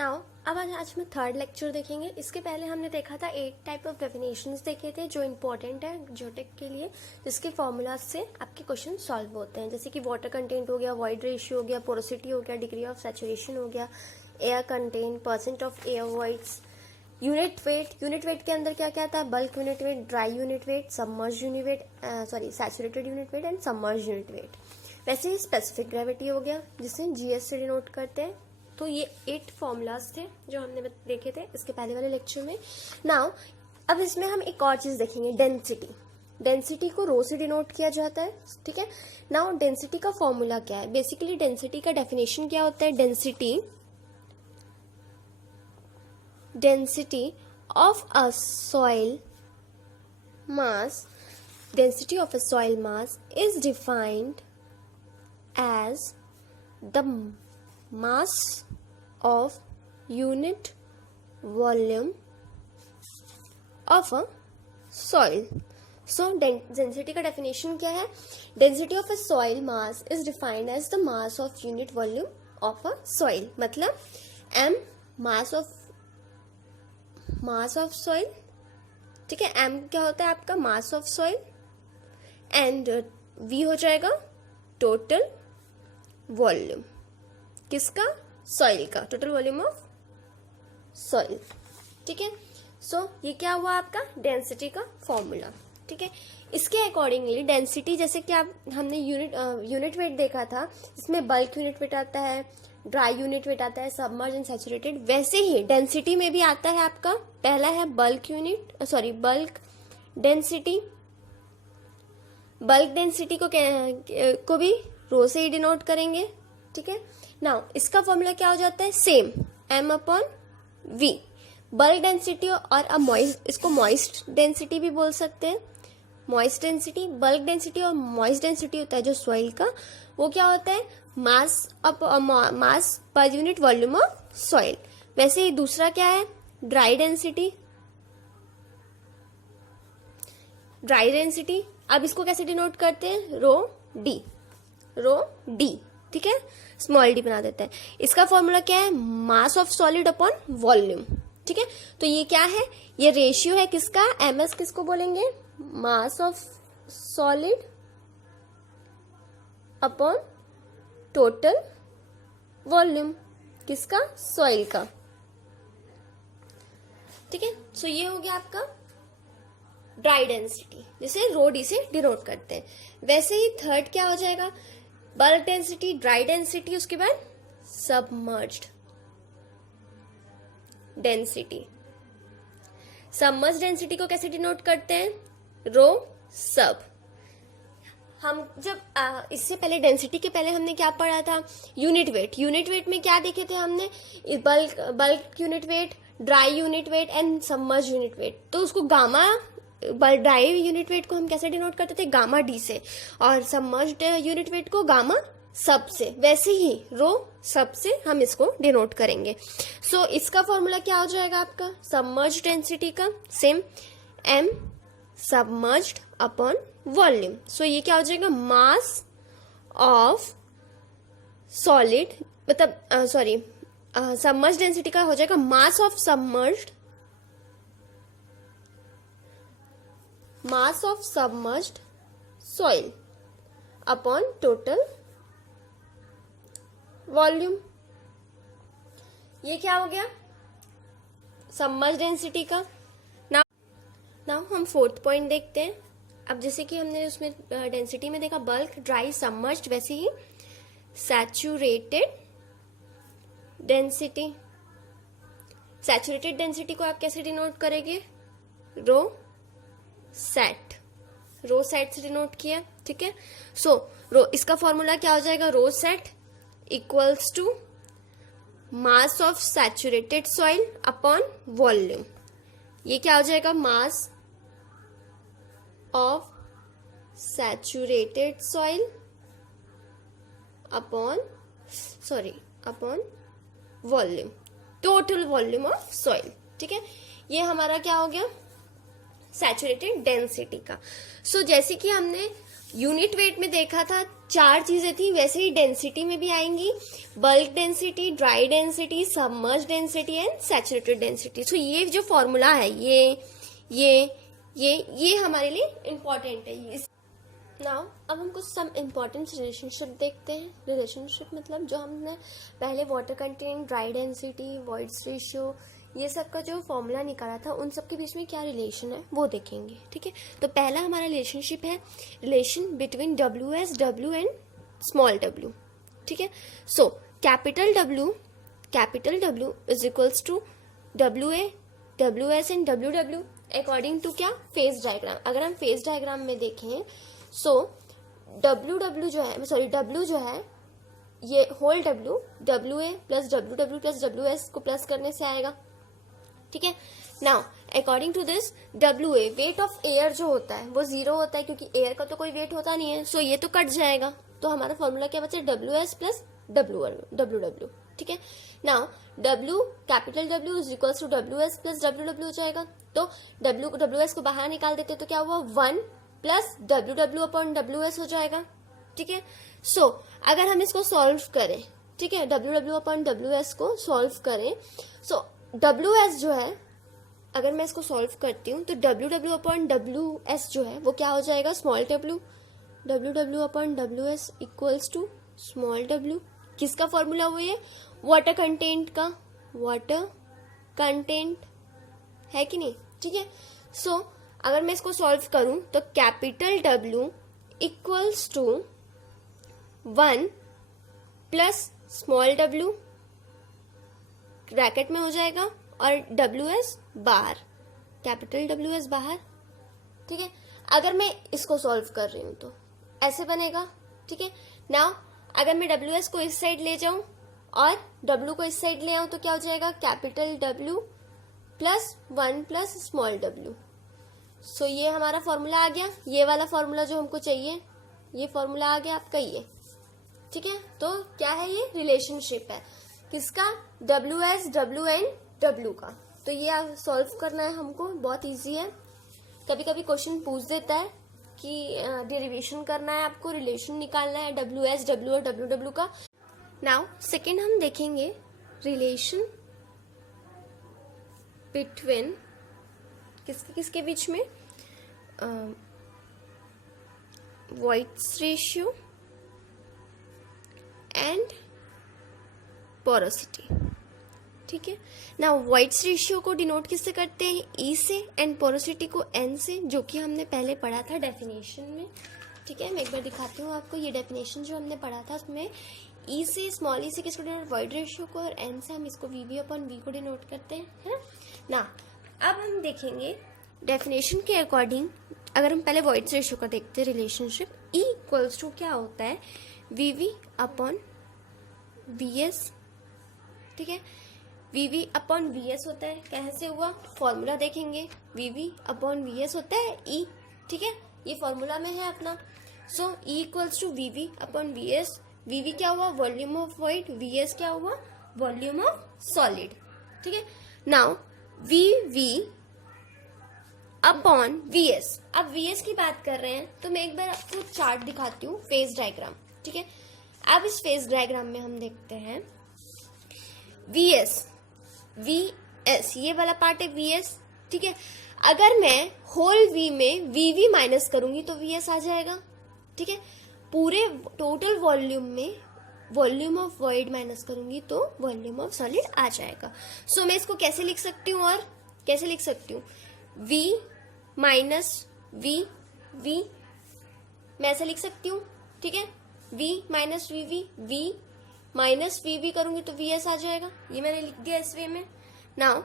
Now अब आज हम थर्ड लेक्चर देखेंगे। इसके पहले हमने देखा था 8 टाइप ऑफ डेफिनेशंस देखे थे जो इंपॉर्टेंट है ज्योटेक के लिए, जिसके फॉर्मूलाज से आपके क्वेश्चन सॉल्व होते हैं। जैसे कि वाटर कंटेंट हो गया, वॉइड रेशियो हो गया, पोरोसिटी हो गया, डिग्री ऑफ सैचुरेशन हो गया, air content, percent of air voids, unit weight. Unit weight के अंदर क्या क्या आता है? Bulk unit weight, dry unit weight, submerge unit weight, saturated unit weight and submerge unit weight. वैसे ही स्पेसिफिक ग्रेविटी हो गया जिसे जीएस से डिनोट करते हैं। तो ये 8 फॉर्मूलाज थे जो हमने देखे थे इसके पहले वाले लेक्चर में। नाउ अब इसमें हम एक और चीज देखेंगे, डेंसिटी। डेंसिटी को रो से डिनोट किया जाता है, ठीक है। नाउ डेंसिटी का फॉर्मूला क्या है? बेसिकली डेंसिटी का डेफिनेशन क्या होता है? Density of a soil mass, density of a soil mass is defined as the mass of unit volume of a soil. So density का definition क्या है? Density of a soil mass is defined as the mass of unit volume of a soil. मतलब m mass of soil, ठीक है। m क्या होता है आपका? mass of soil, and v हो जाएगा टोटल वॉल्यूम। किसका? सॉइल का, टोटल वॉल्यूम ऑफ सॉइल, ठीक है। सो ये क्या हुआ आपका? डेंसिटी का फॉर्मूला, ठीक है। इसके अकॉर्डिंगली डेंसिटी, जैसे कि आप हमने यूनिट वेट देखा था, इसमें बल्क यूनिट वेट आता है, ड्राई यूनिट वेट आता है, सबमर्ज एंड सैचुरेटेड। वैसे ही डेंसिटी में भी आता है आपका, पहला है बल्क डेंसिटी। बल्क डेंसिटी को भी रो से ही डिनोट करेंगे, ठीक है। नाउ इसका फॉर्मूला क्या हो जाता है? Same m/v। बल्क डेंसिटी और इसको मॉइस्ट डेंसिटी भी बोल सकते हैं। मॉइस्ट डेंसिटी, बल्क डेंसिटी और मॉइस्ट डेंसिटी होता है जो सॉइल का, वो क्या होता है? मास per unit volume of soil. वैसे ही दूसरा क्या है? Dry density. अब इसको कैसे डिनोट करते हैं? रो डी, ठीक है, स्मॉल डी बना देते हैं। इसका फॉर्मूला क्या है? मास ऑफ सॉलिड अपॉन वॉल्यूम, ठीक है। तो ये क्या है? ये रेशियो है किसका? एमएस किसको बोलेंगे? मास of solid upon total volume. किसका? सॉइल का, ठीक है। सो ये हो गया आपका ड्राई डेंसिटी, जिसे रो डी से डिनोट करते हैं। वैसे ही थर्ड क्या हो जाएगा? बल्क डेंसिटी, ड्राई डेंसिटी, उसके बाद सबमर्ज्ड डेंसिटी। सबमर्ज्ड डेंसिटी को कैसे डिनोट करते हैं? रो सब। हम जब इससे पहले डेंसिटी के पहले हमने क्या पढ़ा था? Unit weight. यूनिट वेट में क्या देखे थे हमने? Bulk unit weight, dry unit weight and submerged unit weight. तो उसको गामा, ड्राई यूनिट वेट को हम कैसे डिनोट करते थे? गामा डी से, और सबमर्ज्ड यूनिट वेट को गामा सब से। वैसे ही रो सब से हम इसको डिनोट करेंगे। सो इसका फॉर्मूला क्या हो जाएगा आपका? सबमर्ज्ड डेंसिटी का same m submerged upon volume. So ये क्या हो जाएगा? मास ऑफ सॉलिड, मतलब सबमर्ज्ड डेंसिटी का हो जाएगा mass of submerged soil upon total volume. ये क्या हो गया? सबमर्ज्ड डेंसिटी का। नाउ हम फोर्थ पॉइंट देखते हैं। अब जैसे कि हमने उसमें डेंसिटी में देखा बल्क, ड्राई, सबमर्ज्ड, वैसे ही सैचुरेटेड डेंसिटी। सैचुरेटेड डेंसिटी को आप कैसे डिनोट करेंगे? रो सेट से डिनोट किया, ठीक है। सो इसका फॉर्मूला क्या हो जाएगा? Rho sat equals to mass of saturated soil upon volume. ये क्या हो जाएगा? Mass of saturated soil upon volume, total volume of soil, ठीक है। ये हमारा क्या हो गया? सैचुरेटेड डेंसिटी का। सो जैसे कि हमने यूनिट वेट में देखा था 4 चीजें थी, वैसे ही डेंसिटी में भी आएंगी, bulk density, dry density, submerge density and saturated density. So ये जो फॉर्मूला है ये हमारे लिए इम्पोर्टेंट है। नाउ अब हम कुछ सम इम्पोर्टेंट रिलेशनशिप देखते हैं। रिलेशनशिप मतलब जो हमने पहले water content, dry density, voids ratio, ये सब का जो फॉर्मूला निकाला था, उन सब के बीच में क्या रिलेशन है वो देखेंगे। ठीक है, तो पहला हमारा रिलेशनशिप है relation between WS, W and small w। ठीक है, so capital W is equals to WA, WS एंड WW अकॉर्डिंग टू क्या, फेज डायग्राम। अगर हम फेज डायग्राम में देखें सो W जो है ये whole WA plus WW plus WS को प्लस करने से आएगा। ठीक है, now according to this WA weight of air जो होता है वो 0 होता है, क्योंकि एयर का तो कोई वेट होता नहीं है, सो ये तो कट जाएगा। तो हमारा फॉर्मूला क्या बचा, WS प्लस WW। ठीक है, now capital W is equals to WS plus WW हो जाएगा। तो WS को बाहर निकाल देते तो क्या हुआ, 1 प्लस WW अपॉन WS हो जाएगा। ठीक है, सो अगर हम इसको सॉल्व करें, ठीक है, WW अपॉन WS को सॉल्व करें, सो WS जो है, अगर मैं इसको सॉल्व करती हूँ तो WW अपॉन WS जो है वो क्या हो जाएगा, small WW upon WS equals to small w। किसका फॉर्मूला वो ये, वाटर कंटेंट का, वाटर कंटेंट है कि नहीं। ठीक है, सो अगर मैं इसको सॉल्व करूं तो capital W equals to 1 plus small w bracket में हो जाएगा और WS बाहर, कैपिटल WS बाहर। ठीक है, अगर मैं इसको सॉल्व कर रही हूं तो ऐसे बनेगा। ठीक है, नाउ अगर मैं WS को इस साइड ले जाऊं और W को इस साइड ले आऊं तो क्या हो जाएगा, capital W plus 1 plus small w। सो ये हमारा फॉर्मूला आ गया, ये वाला फॉर्मूला जो हमको चाहिए, ये फॉर्मूला आ गया आपका ये। ठीक है, तो क्या है, ये रिलेशनशिप है किसका, WS, W एंड W का। तो ये सॉल्व करना है हमको, बहुत इजी है। कभी कभी क्वेश्चन पूछ देता है कि डेरिवेशन करना है आपको, रिलेशन निकालना है WS, W और WW का। नाउ सेकेंड हम देखेंगे रिलेशन बिटवीन किसके बीच में, वॉइड्स रेशियो एंड पोरोसिटी। ठीक है, ना वॉइड्स रेशियो को डिनोट किससे करते हैं, E से, एंड पोरोसिटी को N से, जो कि हमने पहले पढ़ा था डेफिनेशन में। ठीक है, मैं एक बार दिखाती हूँ आपको, ये डेफिनेशन जो हमने पढ़ा था उसमें E से, स्मॉल e से किसको डिनोट, वॉइड रेशियो को, और N से हम इसको VV अपॉन V को डिनोट करते हैं, है ना। अब हम देखेंगे डेफिनेशन के अकॉर्डिंग, अगर हम पहले वॉइड्स रेशियो का देखते हैं रिलेशनशिप, E इक्वल्स टू क्या होता है, VV अपॉन VS। ठीक है, VV अपॉन VS होता है, कैसे हुआ, फॉर्मूला देखेंगे, VV अपॉन VS होता है E। ठीक है, ये फॉर्मूला में है अपना। So E equals to VV upon VS। VV क्या हुआ, वॉल्यूम ऑफ वॉइड, VS क्या हुआ, वॉल्यूम ऑफ सॉलिड। ठीक है, नाउ VV अपॉन VS। अब VS की बात कर रहे हैं तो मैं एक बार आपको चार्ट दिखाती हूँ, फेज डायग्राम। ठीक है, अब इस फेज डायग्राम में हम देखते हैं VS ये वाला पार्ट है VS। ठीक है, अगर मैं होल V में VV माइनस करूंगी तो VS आ जाएगा। ठीक है, पूरे टोटल वॉल्यूम में वॉल्यूम ऑफ वॉइड माइनस करूंगी तो वॉल्यूम ऑफ सॉलिड आ जाएगा। सो मैं इसको कैसे लिख सकती हूँ, और कैसे लिख सकती हूँ, V माइनस V मैं ऐसे लिख सकती हूँ। ठीक है, V minus V minus VV करूंगी तो VS आ जाएगा, ये मैंने लिख दिया इस वे में। नाउ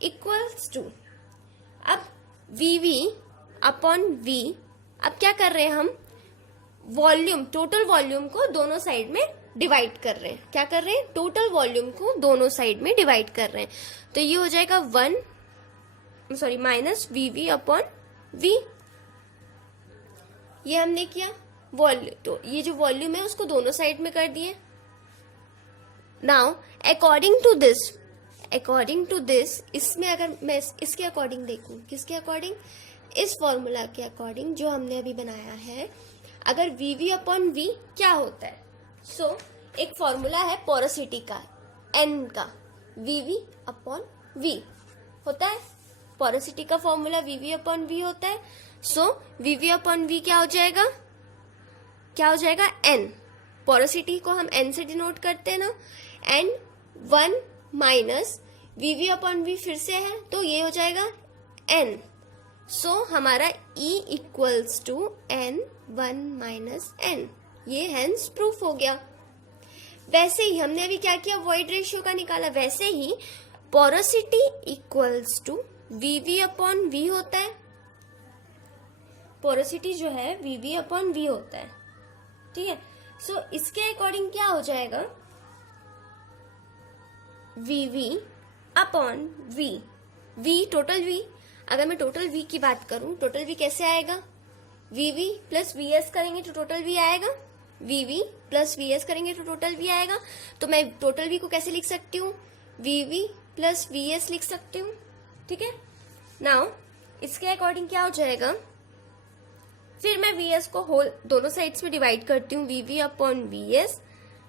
इक्वल्स टू, अब VV अपॉन V, अब क्या कर रहे हैं हम, वॉल्यूम, टोटल वॉल्यूम को दोनों साइड में डिवाइड कर रहे हैं। क्या कर रहे हैं, टोटल वॉल्यूम को दोनों साइड में डिवाइड कर रहे हैं, तो ये हो जाएगा माइनस VV अपॉन V। ये हमने किया वॉल्यूम, तो ये जो वॉल्यूम है उसको दोनों साइड में कर दिए। नाउ अकॉर्डिंग टू दिस इसमें अगर मैं इसके अकॉर्डिंग देखूं, किसके अकॉर्डिंग, इस फॉर्मूला के अकॉर्डिंग जो हमने अभी बनाया है, अगर वीवी अपॉन वी क्या होता है? सो एक फॉर्मूला है पोरोसिटी का, एन का, वीवी अपॉन वी होता है। पोरोसिटी का फॉर्मूला वीवी अपॉन वी होता है। सो वीवी अपॉन वी क्या हो जाएगा? क्या हो जाएगा? एन। पोरोसिटी को हम एन से डिनोट करते हैं ना, and 1 minus VV upon V फिर से है तो ये हो जाएगा एन। सो हमारा E equals to N 1 minus N, ये हेंस प्रूफ हो गया। वैसे ही हमने अभी क्या किया, वॉइड रेशियो का निकाला, वैसे ही porosity equals to V V upon V होता है। पोरोसिटी जो है वीवी अपॉन वी होता है, ठीक है। सो इसके अकॉर्डिंग क्या हो जाएगा, V V upon V, V total V. अगर मैं टोटल वी की बात करूं, टोटल वी कैसे आएगा, वीवी प्लस वीएस करेंगे तो टोटल वी आएगा, वीवी प्लस वीएस करेंगे तो टोटल वी आएगा। तो मैं टोटल वी को कैसे लिख सकती हूँ, वीवी प्लस वीएस लिख सकती हूँ, ठीक है। नाउ इसके अकॉर्डिंग क्या हो जाएगा, फिर मैं वीएस को होल दोनों साइड्स में डिवाइड करती हूँ, V V upon V S,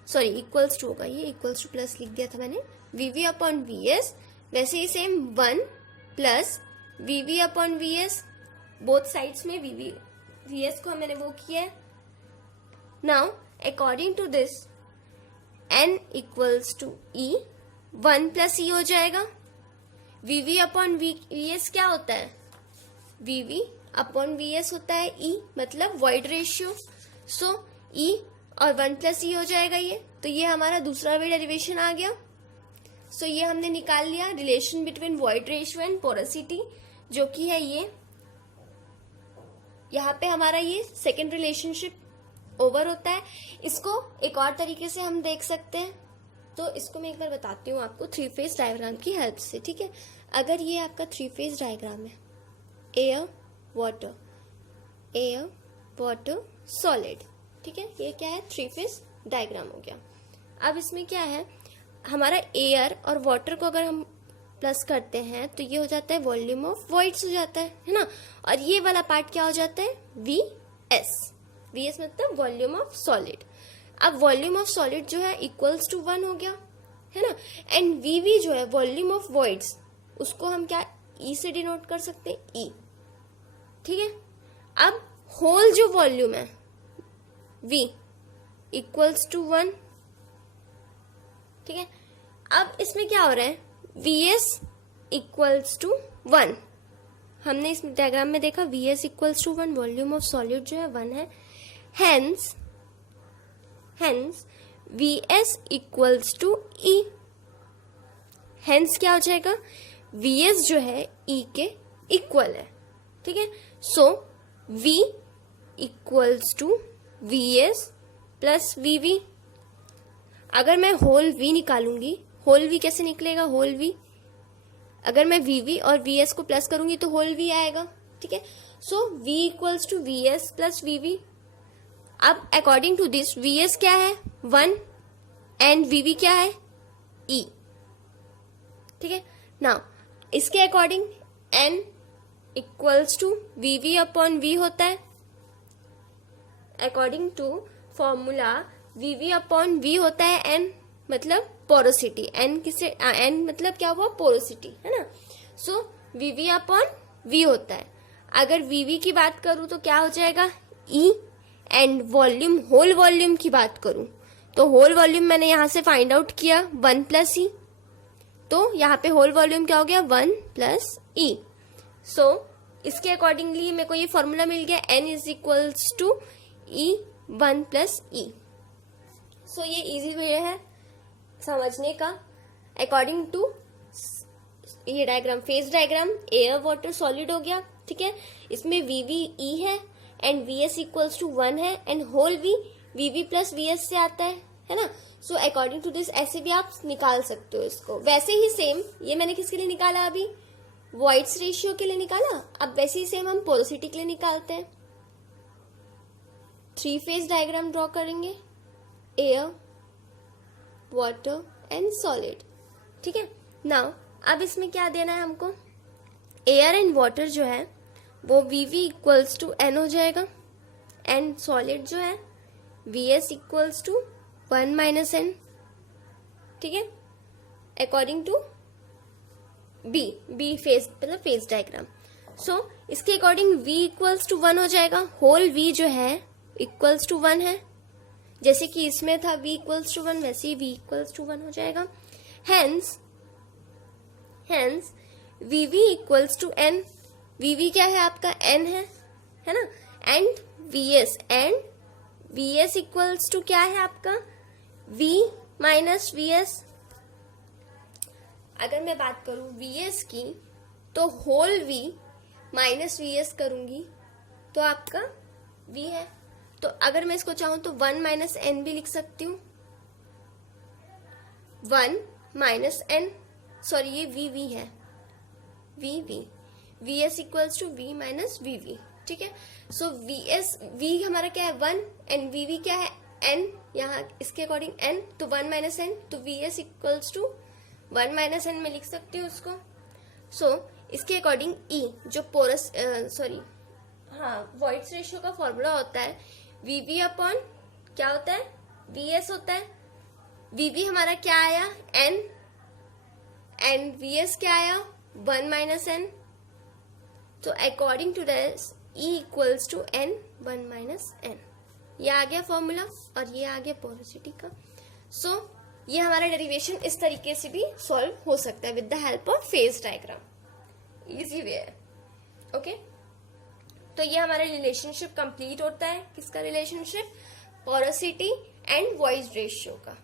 sorry equals to होगा, ये इक्वल्स टू प्लस लिख दिया था मैंने, वीवी अपॉन वीएस। वैसे ही same 1 plus V V upon V S, both sides में वीवी वीएस को मैंने वो किया है। Now according to this N equals to E, 1 plus E हो जाएगा। वीवी अपॉन वीएस क्या होता है, वीवी अपॉन वीएस होता है ई, मतलब वॉइड रेशियो। सो ई और 1 प्लस ई हो जाएगा ये, तो ये हमारा दूसरा वे डेरिवेशन आ गया। सो ये हमने निकाल लिया relation between void ratio and porosity, जो कि है ये, यहाँ पे हमारा ये सेकेंड रिलेशनशिप ओवर होता है। इसको एक और तरीके से हम देख सकते हैं, तो इसको मैं एक बार बताती हूँ आपको 3 फेज डायग्राम की हेल्प से, ठीक है। अगर ये आपका 3 फेज डायग्राम है, एयर वाटर सॉलिड, ठीक है, ये क्या है, 3 फेज डायग्राम हो गया। अब इसमें क्या है, हमारा एयर और वाटर को अगर हम प्लस करते हैं तो ये हो जाता है वॉल्यूम ऑफ वॉइड्स हो जाता है ना, और ये वाला पार्ट क्या हो जाता है, वीएस मतलब वॉल्यूम ऑफ सॉलिड। अब वॉल्यूम ऑफ सॉलिड जो है इक्वल्स टू 1 हो गया, है ना, एंड वीवी जो है वॉल्यूम ऑफ वॉइड्स, उसको हम क्या ई से डिनोट कर सकते हैं, ई, ठीक है। अब होल जो वॉल्यूम है वी इक्वल्स टू 1, ठीक है। अब इसमें क्या हो रहा है, Vs इक्वल्स टू 1, हमने इस डायग्राम में देखा Vs equals to 1, volume of solid जो है 1 है, hence Vs equals to E, hence क्या हो जाएगा, Vs जो है E के इक्वल है, ठीक है। So V equals to Vs plus Vv। अगर मैं होल V निकालूंगी, होल V कैसे निकलेगा, होल V अगर मैं VV और VS को प्लस करूंगी तो होल V आएगा, ठीक है। So V equals to VS plus VV। अब अकॉर्डिंग टू दिस VS क्या है 1 एंड VV क्या है E, ठीक है। नाउ इसके according N equals to VV upon V होता है। According to formula VV upon V होता है N, मतलब पोरोसिटी। N किसे, N मतलब क्या हुआ, पोरोसिटी, है ना। सो VV अपॉन V होता है। अगर VV की बात करूं तो क्या हो जाएगा E, and volume, whole volume की बात करूं तो होल वॉल्यूम मैंने यहां से फाइंड आउट किया 1 प्लस ई, तो यहाँ पे होल वॉल्यूम क्या हो गया 1 प्लस ई। सो इसके अकॉर्डिंगली मेरे को ये फॉर्मूला मिल गया N is equals to E 1 plus E. So ये इजी वे है समझने का। अकॉर्डिंग टू ये diagram, phase diagram, air water solid हो गया, ठीक है। इसमें VV E है एंड VS इक्वल्स टू 1 है and whole V VV plus VS से आता है ना। सो अकॉर्डिंग टू दिस ऐसे भी आप निकाल सकते हो इसको। वैसे ही सेम ये मैंने किसके लिए निकाला, अभी वॉइड्स रेशियो के लिए निकाला। अब वैसे ही सेम हम पोरोसिटी के लिए निकालते हैं। 3 फेज डायग्राम ड्रॉ करेंगे, एयर वाटर एंड सॉलिड, ठीक है। नाउ अब इसमें क्या देना है हमको, एयर एंड वाटर जो है वो VV इक्वल्स टू N हो जाएगा एंड सॉलिड जो है Vs equals to 1 minus N, ठीक है, अकॉर्डिंग टू बी फेज मतलब फेज डायग्राम। सो इसके अकॉर्डिंग V इक्वल्स टू 1 हो जाएगा, होल V जो है इक्वल्स टू 1 है, जैसे कि इसमें था V इक्वल्स टू 1 वैसे ही V इक्वल्स टू 1 हो जाएगा। Hence VV equals to N, VV क्या है आपका N है ना, एंड VS इक्वल्स टू क्या है आपका V माइनस VS। अगर मैं बात करूं VS की तो होल V माइनस VS करूंगी तो आपका V है। तो अगर मैं इसको चाहूं तो 1 माइनस N भी लिख सकती हूँ, 1 माइनस N, सॉरी ये VV है, VS equals to V minus VV, ठीक है। सो V हमारा क्या है 1 एंड VV क्या है N, यहाँ इसके अकॉर्डिंग N, तो 1 माइनस N, तो VS equals to 1 minus N में लिख सकती हूँ उसको। सो इसके अकॉर्डिंग E जो पोरस वॉइड्स रेशियो का फॉर्मूला होता है VV अपॉन क्या होता है VS होता है। VV हमारा क्या आया N एंड VS क्या आया 1 माइनस N, तो according to this E equals to N 1 minus N, ये आ गया फॉर्मूला और ये आ गया पोरोसिटी का। सो ये हमारा डेरिवेशन इस तरीके से भी सॉल्व हो सकता है with the help of phase diagram, easy way है, ओके। तो ये हमारा रिलेशनशिप कंप्लीट होता है, किसका relationship, porosity and void ratio का।